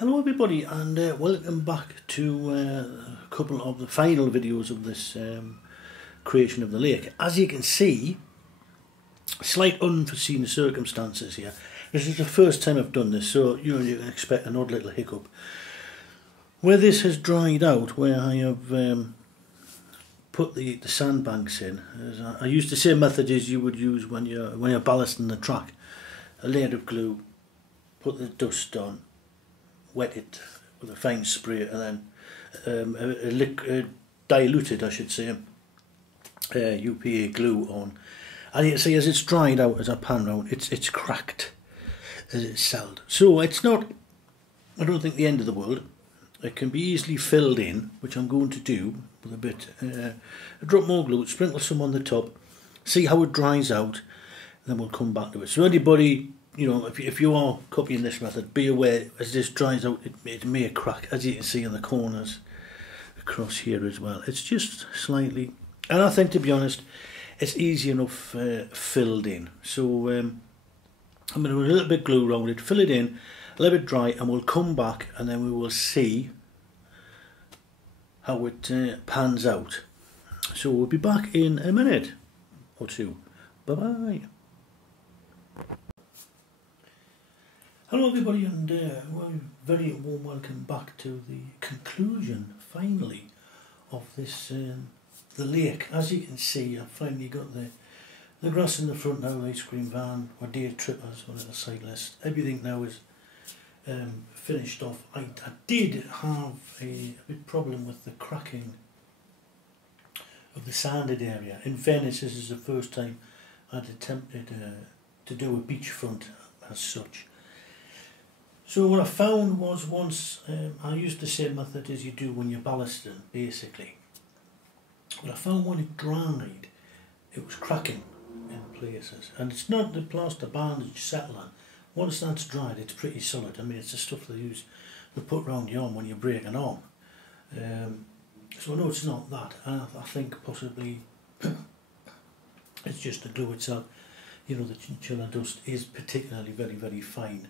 Hello everybody, and welcome back to a couple of the final videos of this creation of the lake. As you can see, slight unforeseen circumstances here. This is the first time I've done this, so you can expect an odd little hiccup. Where this has dried out, where I have put the sandbanks in, I used the same method as you would use when you're ballasting the track. A layer of glue, put the dust on, wet it with a fine spray, and then diluted, I should say, UPA glue on. And you can see as it's dried out, as I pan round, it's cracked as it's sold. So it's not, I don't think, the end of the world. It can be easily filled in, which I'm going to do with a bit, a drop more glue, sprinkle some on the top, see how it dries out, and then we'll come back to it. So anybody, if you are copying this method, be aware as this dries out, it may crack, as you can see in the corners across here as well. It's just slightly, and I think, to be honest, it's easy enough filled in. So I'm going to do a little bit of glue around it, fill it in, let it dry, and we'll come back and then we will see how it pans out. So we'll be back in a minute or two. Bye bye. Hello everybody, and very warm welcome back to the conclusion, finally, of this the lake. As you can see, I've finally got the grass in the front now, the ice cream van, or day trippers, or little cyclists. Everything now is finished off. I did have a bit problem with the cracking of the sanded area. In fairness, this is the first time I'd attempted to do a beachfront as such. So what I found was, once I used the same method as you do when you're ballasting, basically. But I found when it dried, it was cracking in places, and it's not the plaster bandage settler. Once that's dried, it's pretty solid. I mean, it's the stuff they put round your arm when you break an arm. So I know it's not that. I think possibly it's just the glue itself. The chinchilla dust is particularly very, very fine.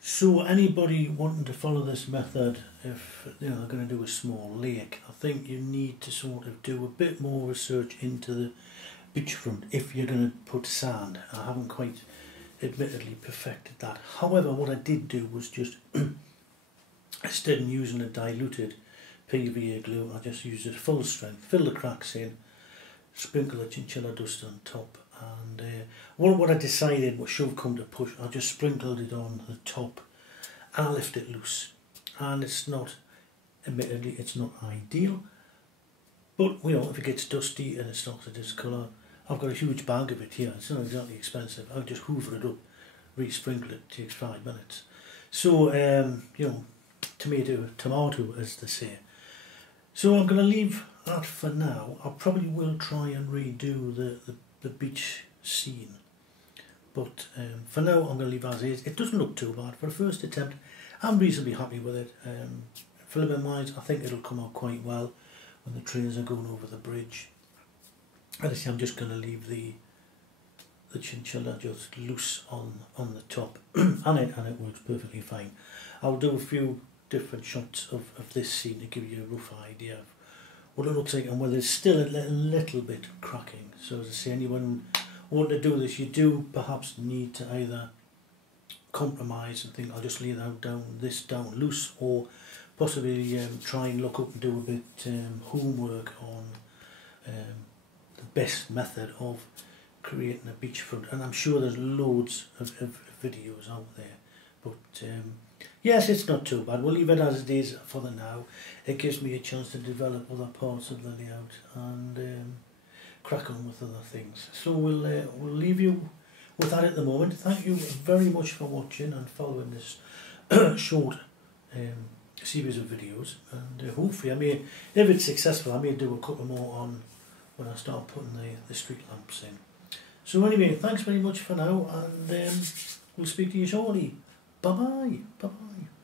So anybody wanting to follow this method, if they're going to do a small lake, I think you need to sort of do a bit more research into the beachfront if you're going to put sand. I haven't quite admittedly perfected that. However, what I did do was just, instead of using a diluted PVA glue, I just used it full strength, fill the cracks in, sprinkle the chinchilla dust on top, and what I decided, what should have come to push, I just sprinkled it on the top and I left it loose. And it's not, admittedly, it's not ideal, but if it gets dusty and it starts to discolour, I've got a huge bag of it here. It's not exactly expensive. I'll just hoover it up, re-sprinkle it, takes 5 minutes. So, tomato, as they say. So I'm going to leave that for now. I probably will try and redo the beach scene, but for now I'm going to leave as is. It doesn't look too bad for a first attempt. I'm reasonably happy with it. Filament wise, I think it'll come out quite well when the trains are going over the bridge. And I'm just going to leave the chinchilla just loose on the top, and it works perfectly fine. I'll do a few different shots of this scene to give you a rough idea of what it looks like and whether it's still a little bit cracking. So as I say, anyone wanting to do this, you do perhaps need to either compromise and think, I'll just lay this down loose, or possibly try and look up and do a bit homework on the best method of creating a beachfront. And I'm sure there's loads of videos out there, but yes, it's not too bad. We'll leave it as it is for the now. It gives me a chance to develop other parts of the layout and crack on with other things. So we'll leave you with that at the moment. Thank you very much for watching and following this short series of videos. And hopefully, if it's successful, I may do a couple more on when I start putting the street lamps in. So anyway, thanks very much for now, and we'll speak to you shortly. Bye bye. Bye bye.